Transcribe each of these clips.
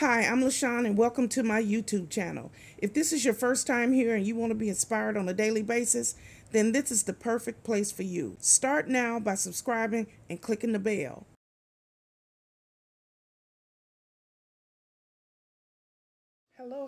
Hi, I'm Lashon and welcome to my YouTube channel. If this is your first time here and you want to be inspired on a daily basis, then this is the perfect place for you. Start now by subscribing and clicking the bell.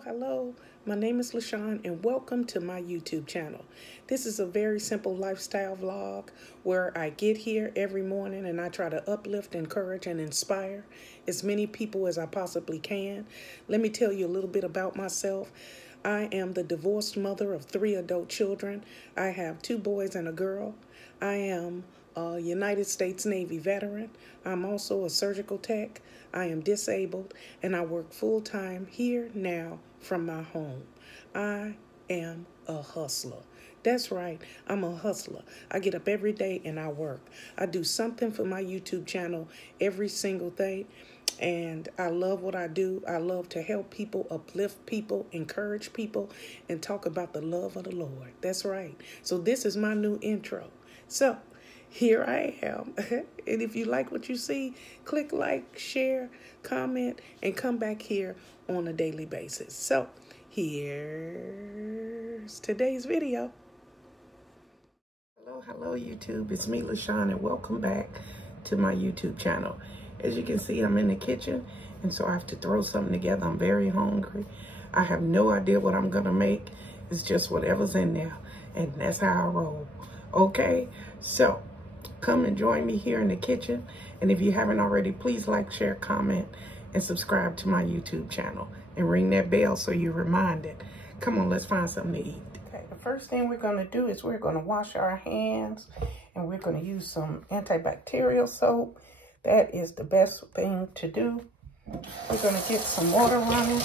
Hello. My name is Lashon and welcome to my YouTube channel. This is a very simple lifestyle vlog where I get here every morning and I try to uplift, encourage, and inspire as many people as I possibly can. Let me tell you a little bit about myself. I am the divorced mother of 3 adult children. I have 2 boys and a girl. I am a United States Navy veteran. I'm also a surgical tech. I am disabled and I work full-time here now from my home. I am a hustler. That's right, I'm a hustler. I get up every day and I work. I do something for my YouTube channel every single day. And I love what I do. I love to help people, uplift people, encourage people, and talk about the love of the Lord. That's right. So this is my new intro. So here I am. And if you like what you see, click like, share, comment, and come back here on a daily basis. So here's today's video. Hello YouTube. It's me, Lashon, and welcome back to my YouTube channel. As you can see, I'm in the kitchen, and so I have to throw something together. I'm very hungry. I have no idea what I'm gonna make. It's just whatever's in there, and that's how I roll. Okay, so come and join me here in the kitchen. And if you haven't already, please like, share, comment, and subscribe to my YouTube channel. And ring that bell so you're reminded. Come on, let's find something to eat. Okay, the first thing we're gonna do is we're gonna wash our hands. And we're gonna use some antibacterial soap. That is the best thing to do. We're gonna get some water running.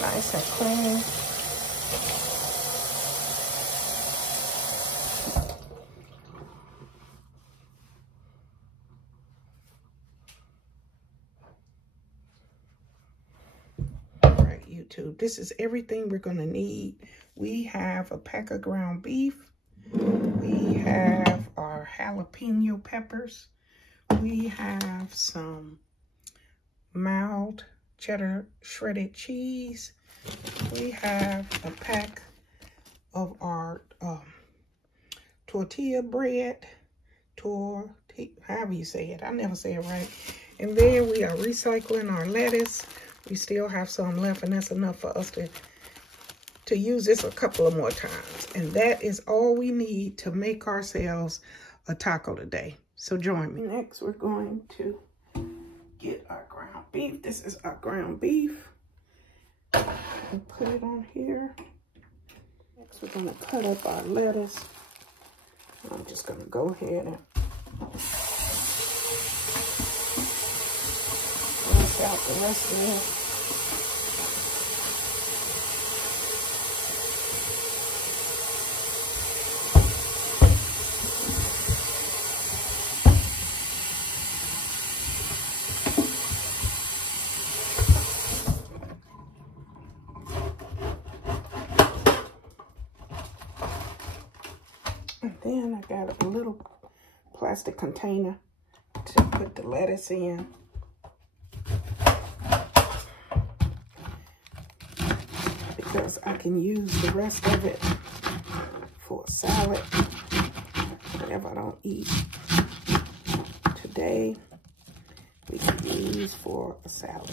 Nice and clean. All right, YouTube, this is everything we're gonna need. We have a pack of ground beef. We have our jalapeno peppers. We have some mild cheddar shredded cheese. We have a pack of our tortilla bread, however you say it. I never say it right. And then we are recycling our lettuce. We still have some left, and that's enough for us to use this a couple of more times. And that is all we need to make ourselves a taco today. So join me. Next, we're going to get our ground beef. This is our ground beef. And put it on here. Next, we're gonna cut up our lettuce. I'm just gonna go ahead and rinse out the rest of it. And then I got a little plastic container to put the lettuce in. Because I can use the rest of it for a salad. Whatever I don't eat today, we can use for a salad.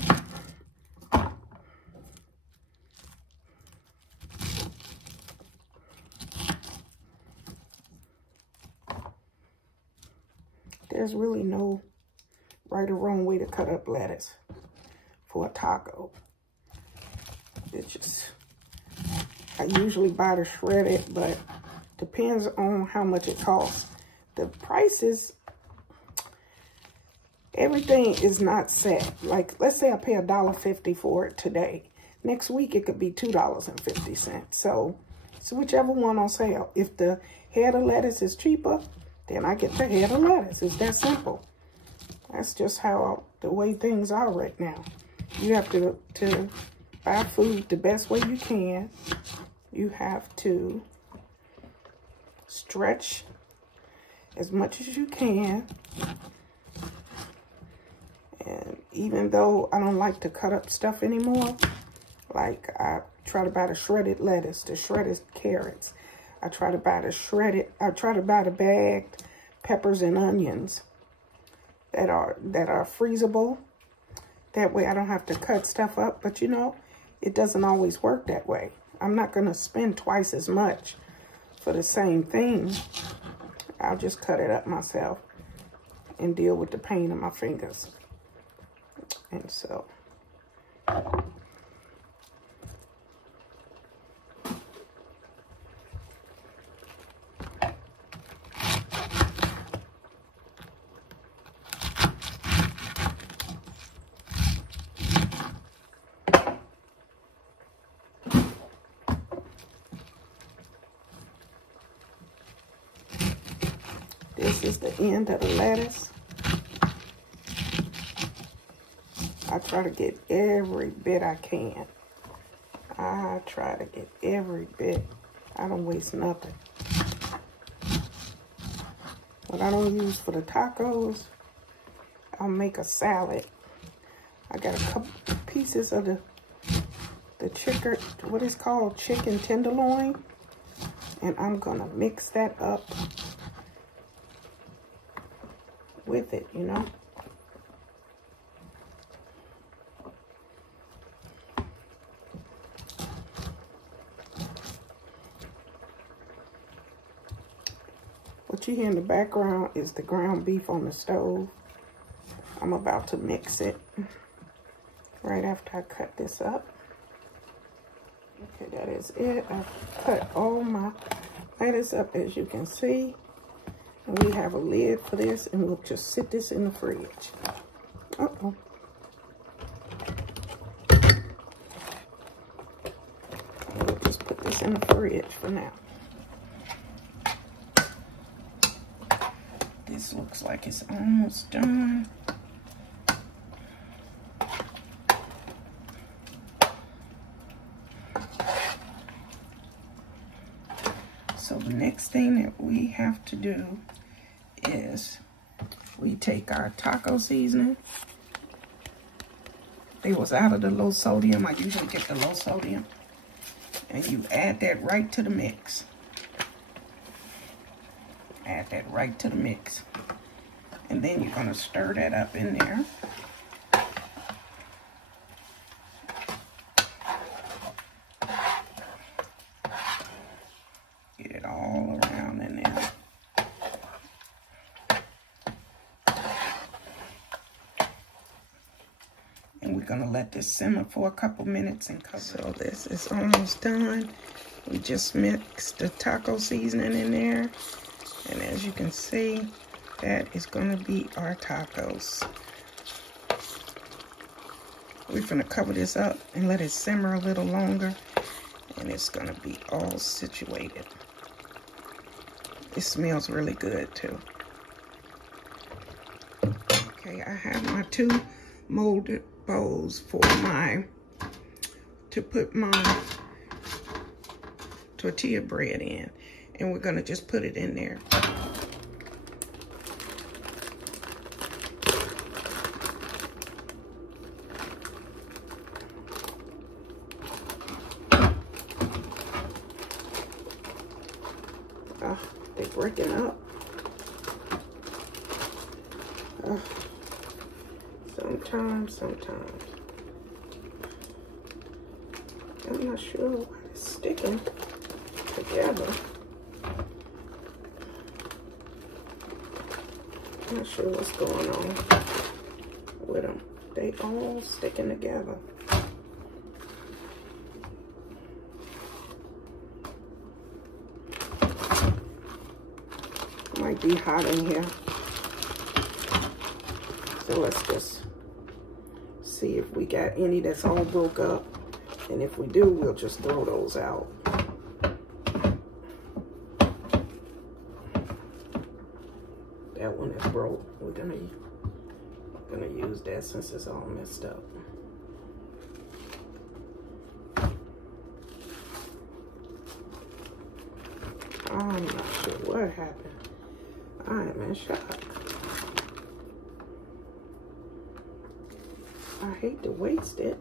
There's really no right or wrong way to cut up lettuce for a taco. It's just, I usually buy the shredded, but depends on how much it costs. The prices Everything is not set. Like, let's say I pay $1.50 for it today. Next week, it could be $2.50. So whichever one on sale. If the head of lettuce is cheaper, then I get the head of lettuce. It's that simple. That's just the way things are right now. You have to buy food the best way you can. You have to stretch as much as you can. And even though I don't like to cut up stuff anymore, like I try to buy the shredded lettuce, the shredded carrots. I try to buy the bagged peppers and onions that are freezable. That way I don't have to cut stuff up. But you know, it doesn't always work that way. I'm not going to spend twice as much for the same thing. I'll just cut it up myself and deal with the pain in my fingers. And so this is the end of the lettuce. I try to get every bit I can. I try to get every bit. I don't waste nothing. What I don't use for the tacos, I'll make a salad. I got a couple pieces of the chicken, what is called chicken tenderloin. And I'm gonna mix that up with it, you know. What you hear in the background is the ground beef on the stove. I'm about to mix it right after I cut this up. Okay, that is it. I've cut all my lettuce up, as you can see. And we have a lid for this, and we'll just sit this in the fridge. Uh-oh. We'll just put this in the fridge for now. This looks like it's almost done. So the next thing that we have to do is we take our taco seasoning. It was out of the low sodium. I usually get the low sodium. And you add that right to the mix. Add that right to the mix. And then you're going to stir that up in there. Get it all around in there. And we're going to let this simmer for a couple minutes and cover. So this is almost done. We just mixed the taco seasoning in there. And as you can see, that is going to be our tacos. We're going to cover this up and let it simmer a little longer. And it's going to be all situated. It smells really good too. Okay, I have my 2 molded bowls for to put my tortilla bread in. And we're going to just put it in there. They're breaking up. Sometimes. I'm not sure why it's sticking together. Not sure what's going on with them. They all sticking together. Might be hot in here. So let's just see if we got any that's all broke up. And if we do, we'll just throw those out. That one is broke. We're gonna use that since it's all messed up. I'm not sure what happened. I am in shock. I hate to waste it.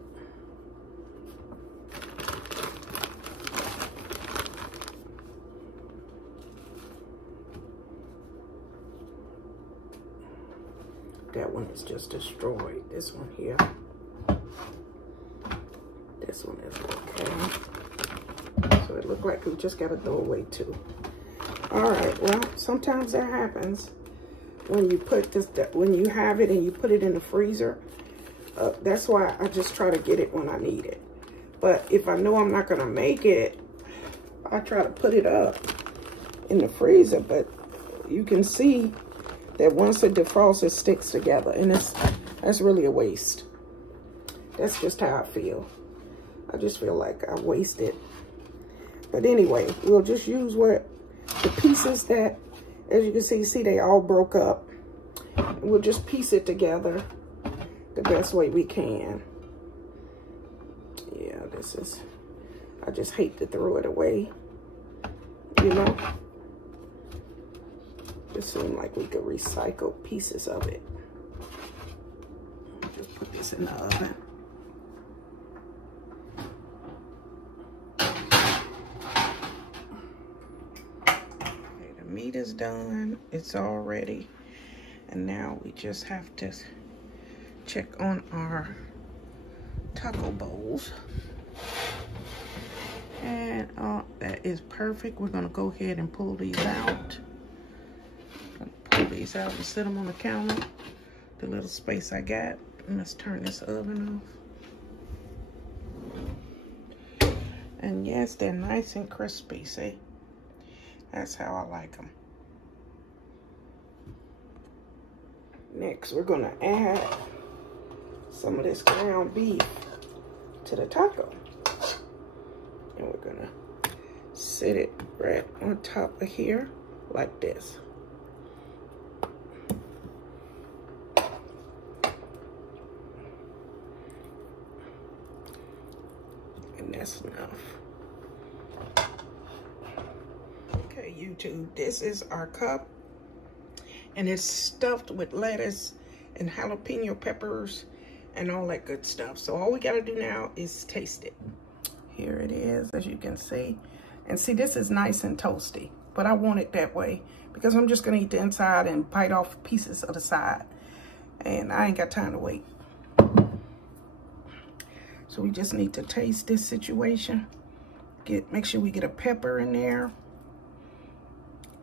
That one is just destroyed. This one here. This one is okay. So it looked like we just got to throw away too. All right, well, sometimes that happens when you put this, when you have it and you put it in the freezer. That's why I just try to get it when I need it. But if I know I'm not gonna make it, I try to put it up in the freezer. But you can see that once it defrosts, it sticks together, and that's really a waste. That's just how I feel. I just feel like I wasted. But anyway, we'll just use what the pieces that, as you can see they all broke up. And we'll just piece it together the best way we can. Yeah, this is, I just hate to throw it away, you know. Just seemed like we could recycle pieces of it. Just put this in the oven. Meat is done, it's all ready, and now we just have to check on our taco bowls. And that is perfect. We're gonna go ahead and pull these out. Pull these out and set them on the counter, the little space I got. And let's turn this oven off. And yes, they're nice and crispy, see? That's how I like them. Next, we're gonna add some of this ground beef to the taco. And we're gonna sit it right on top of here like this. And that's enough. Okay, YouTube, this is our cup, and it's stuffed with lettuce and jalapeno peppers and all that good stuff. So all we gotta do now is taste it. Here it is, as you can see. And see, this is nice and toasty, but I want it that way because I'm just gonna eat the inside and bite off pieces of the side. And I ain't got time to wait. So we just need to taste this situation. Make sure we get a pepper in there.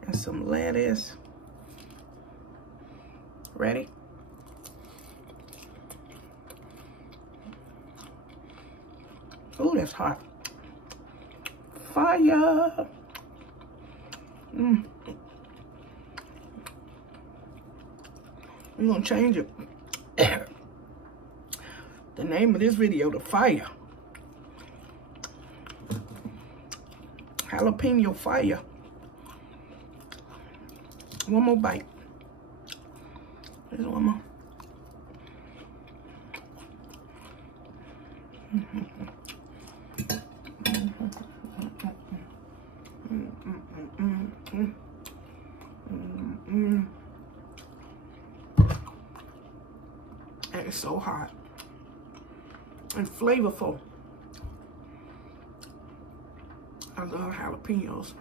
And some lettuce. Ready? Oh, that's hot. Fire. We're gonna change it. The name of this video, the fire. Jalapeno fire. One more bite. There's one more. That is so hot and flavorful. I love jalapenos.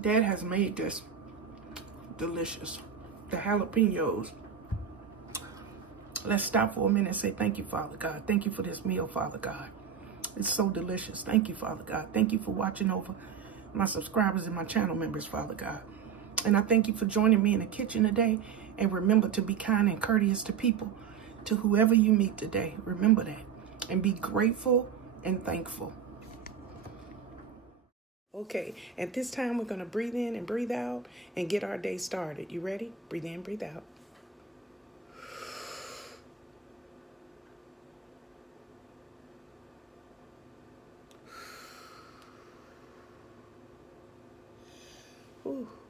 Dad has made this delicious. The jalapenos. Let's stop for a minute and say thank you, Father God. Thank you for this meal, Father God. It's so delicious. Thank you, Father God. Thank you for watching over my subscribers and my channel members, Father God. And I thank you for joining me in the kitchen today. And remember to be kind and courteous to people, to whoever you meet today. Remember that. And be grateful and thankful. Okay, at this time, we're going to breathe in and breathe out and get our day started. You ready? Breathe in, breathe out.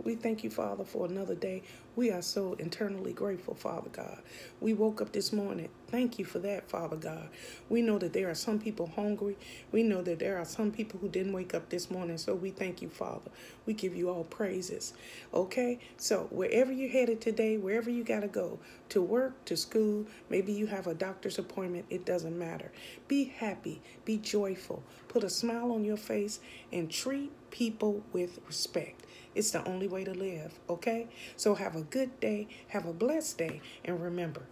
We thank you, Father, for another day. We are so eternally grateful, Father God. We woke up this morning. Thank you for that, Father God. We know that there are some people hungry. We know that there are some people who didn't wake up this morning. So we thank you, Father. We give you all praises. Okay? So wherever you're headed today, wherever you got to go, to work, to school, maybe you have a doctor's appointment, it doesn't matter. Be happy. Be joyful. Put a smile on your face and treat people with respect. It's the only way to live, okay? So have a good day, have a blessed day, and remember,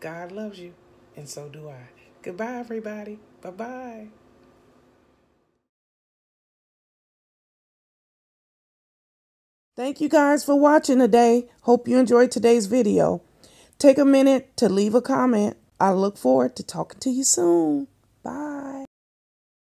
God loves you, and so do I. Goodbye, everybody. Bye-bye. Thank you guys for watching today. Hope you enjoyed today's video. Take a minute to leave a comment. I look forward to talking to you soon. Bye.